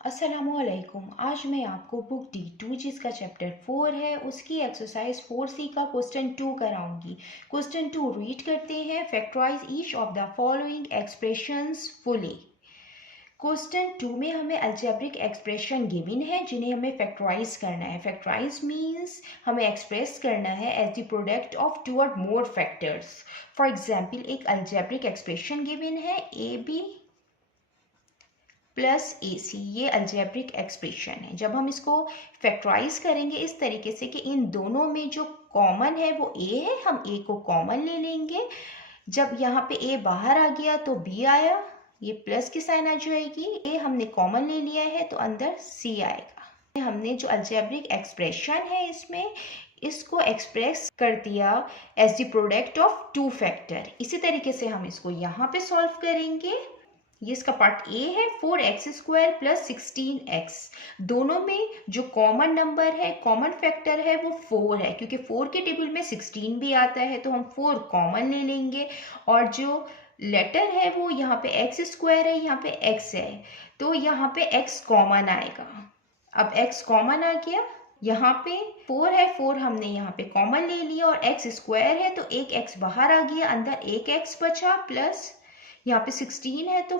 अस्सलामुअलैकुम। आज मैं आपको बुक D2 जिसका चैप्टर 4 है उसकी एक्सरसाइज 4C का क्वेश्चन 2 कराऊंगी। क्वेश्चन 2 रीड करते हैं। Factorise each of the following expressions fully. Question 2 में हमें अलजेब्रिक एक्सप्रेशन गिवन है जिन्हें हमें फैक्टराइज करना है। फैक्टराइज मीन्स हमें एक्सप्रेस करना है as the product of two or more factors. For example एक अलजेब्रिक एक्सप्रेशन गिवन है AB प्लस AC, ये अलजेब्रिक एक्सप्रेशन है। जब हम इसको फैक्टराइज करेंगे इस तरीके से कि इन दोनों में जो कॉमन है वो A है, हम A को कॉमन ले लेंगे। जब यहाँ पे A बाहर आ गया तो B आया, ये प्लस की साइन आ जाएगी। A हमने कॉमन ले लिया है तो अंदर C आएगा। हमने जो अलजेब्रिक एक्सप्रेशन है इसमें इसको एक्सप्रेस कर दिया as the product of two factor. इसी तरीके से हम इसको यहाँ पे सॉल्व करेंगे। ये इसका पार्ट ए है। 4x² प्लस 16x, दोनों में जो कॉमन नंबर है, कॉमन फैक्टर है वो 4 है, क्योंकि 4 के टेबल में 16 भी आता है तो हम 4 कॉमन ले लेंगे। और जो लेटर है वो यहाँ पे x² है, यहाँ पे x है, तो यहाँ पे x कॉमन आएगा। अब x कॉमन आ गया, यहाँ पे 4 है, 4 हमने यहाँ पे कॉमन ले लिया और x² है तो एक x बाहर आ गया, अंदर एक x बचा, प्लस यहाँ पे 16 है तो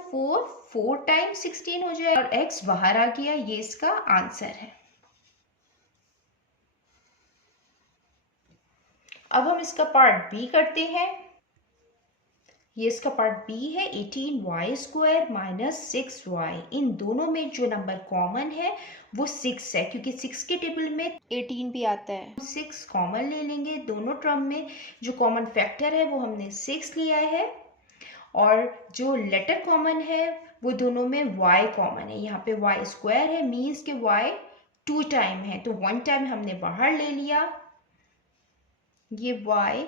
4 टाइम्स 16 हो जाए और x बाहर आ गया। ये इसका आंसर है। अब हम इसका पार्ट बी करते हैं। ये इसका पार्ट बी है। 18y² माइनस 6y, इन दोनों में जो नंबर कॉमन है वो 6 है, क्योंकि 6 के टेबल में 18 भी आता है। 6 कॉमन ले लेंगे। दोनों टर्म में जो कॉमन फैक्टर है वो हमने 6 लिया है और जो लेटर कॉमन है वो दोनों में y कॉमन है। यहाँ पे y² है, मीन्स के y 2 टाइम है तो 1 टाइम हमने बाहर ले लिया। ये y²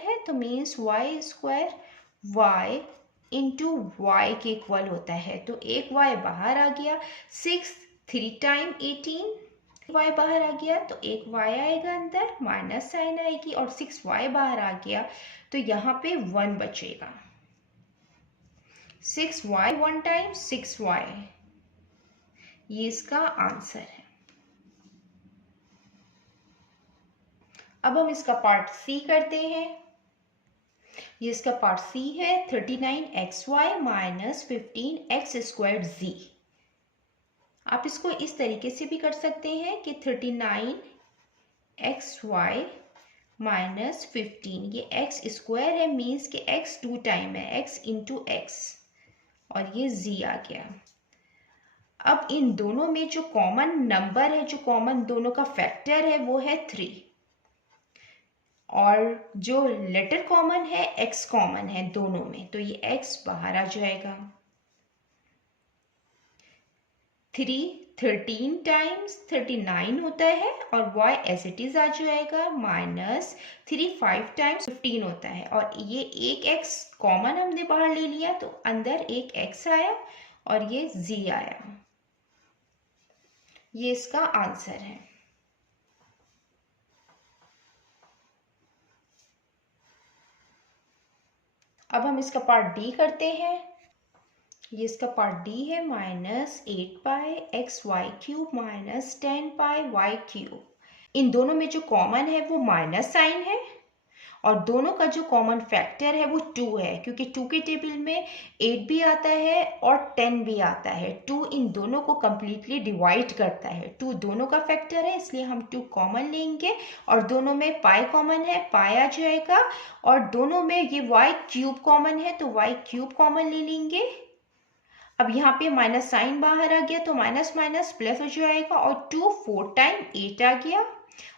है तो means y² y into y के इक्वल होता है, तो एक y बाहर आ गया। 6 3 टाइम 18, y बाहर आ गया तो एक y आएगा अंदर, माइनस साइन आएगी और 6y बाहर आ गया तो यहाँ पे 1 बचेगा। 6y 1 टाइम 6y, ये इसका आंसर है। अब हम इसका पार्ट सी करते हैं। ये इसका पार्ट सी है। 39xy minus 15x² z। आप इसको इस तरीके से भी कर सकते हैं कि 39xy माइनस 15, ये x² है, मीन्स कि x 2 टाइम है, x इंटू x, और ये z आ गया। अब इन दोनों में जो कॉमन नंबर है, जो कॉमन दोनों का फैक्टर है वो है 3, और जो लेटर कॉमन है x कॉमन है दोनों में, तो ये x बाहर आ जाएगा। 3 13 टाइम्स 39 होता है और y एज इट इज आ जाएगा, माइनस 3 5 टाइम्स 15 होता है और ये एक x कॉमन हमने बाहर ले लिया तो अंदर एक x आया और ये z आया। ये इसका आंसर है। अब हम इसका पार्ट डी करते हैं। ये इसका पार्ट डी है। Minus 8πxy³ minus 10πy³। इन दोनों में जो कॉमन है वो माइनस साइन है और दोनों का जो कॉमन फैक्टर है वो 2 है, क्योंकि 2 के टेबल में 8 भी आता है और 10 भी आता है। 2 इन दोनों को कंप्लीटली डिवाइड करता है। 2 दोनों का फैक्टर है, इसलिए हम 2 कॉमन लेंगे और दोनों में पाई कॉमन है, पाई आ जाएगा। और दोनों में ये y³ कॉमन है तो y³ कॉमन ले लेंगे। अब यहाँ पे माइनस साइन बाहर आ गया तो माइनस माइनस प्लस हो जाएगा और 2 4 टाइम 8 आ गया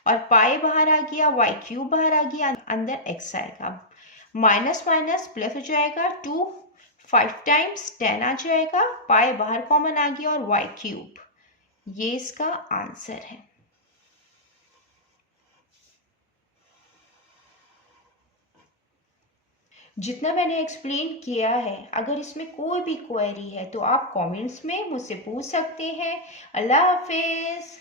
और पाई बाहर आ गया, y³ बाहर आ गया, अंदर x आएगा। माइनस माइनस प्लस हो जाएगा, 2 5 टाइम्स 10 आ जाएगा, पाई बाहर कॉमन आ गया और y³, ये इसका आंसर है। जितना मैंने एक्सप्लेन किया है, अगर इसमें कोई भी क्वेरी है तो आप कमेंट्स में मुझसे पूछ सकते हैं। अल्लाह हाफिज़।